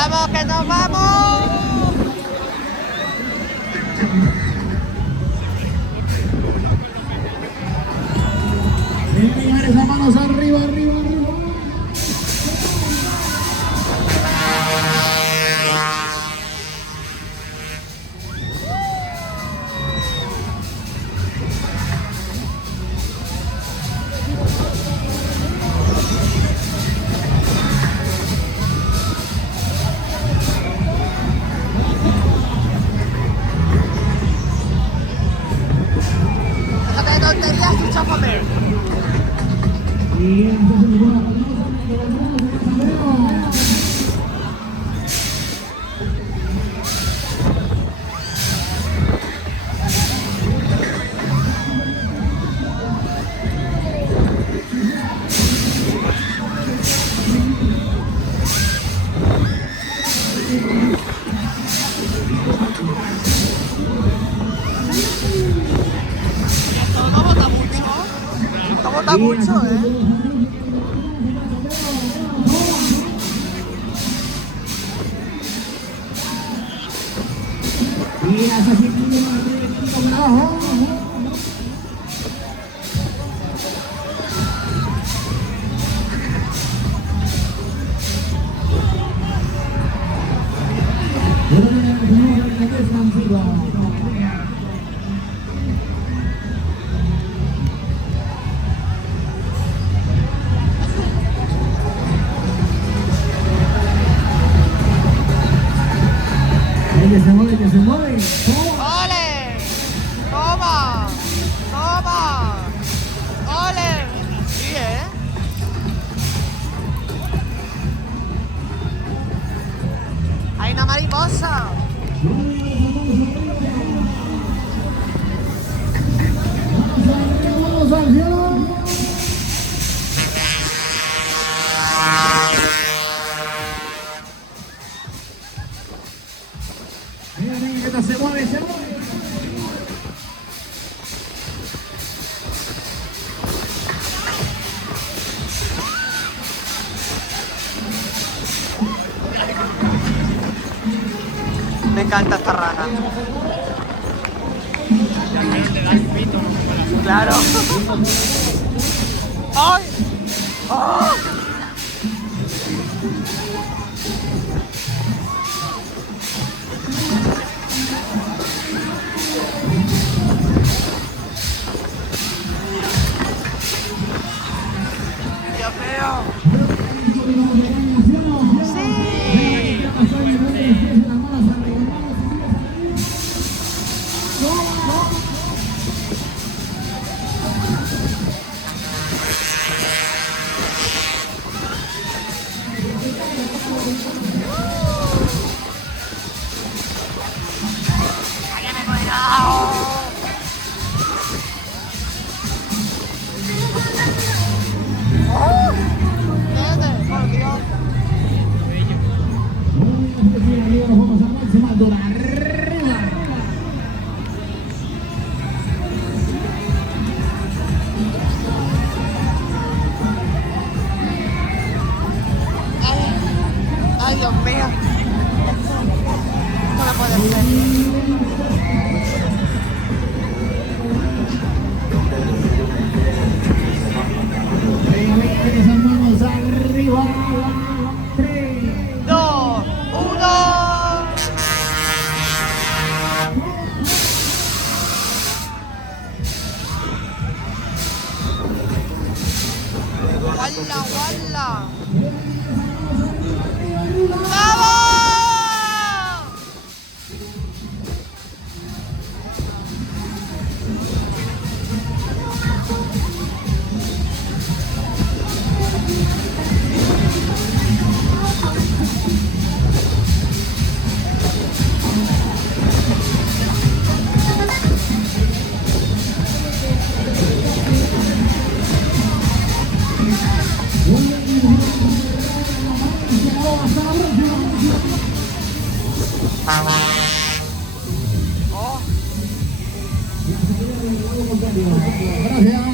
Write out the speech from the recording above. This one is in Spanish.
¡Vamos, que nos vamos! Llevar esas manos arriba, arriba, arriba. Déjate de tonterías y echa a comer. Y entonces, No bota mucho. No bota mucho, y hasta aquí, abajo. Que se mueve, que se mueve. ¡Ole! ¡Toma! ¡Toma! ¡Ole! Sí, ¡Hay una mariposa! Vamos al cielo. Mira, mira, esta se mueve, se mueve. Me encanta esta rana. Claro. ¡Ay! ¡Oh! Dios mío. Sí. ¡Hágame cuidado! ¡Oh! Vete, por Dios. Vamos a máxima dura arriba. Ay, Dios mío. Esto no puede ser. Venga, esas manos arriba. 3, 2, 1. ¡Guala, guala! ¡Vamos! Oh. Gracias.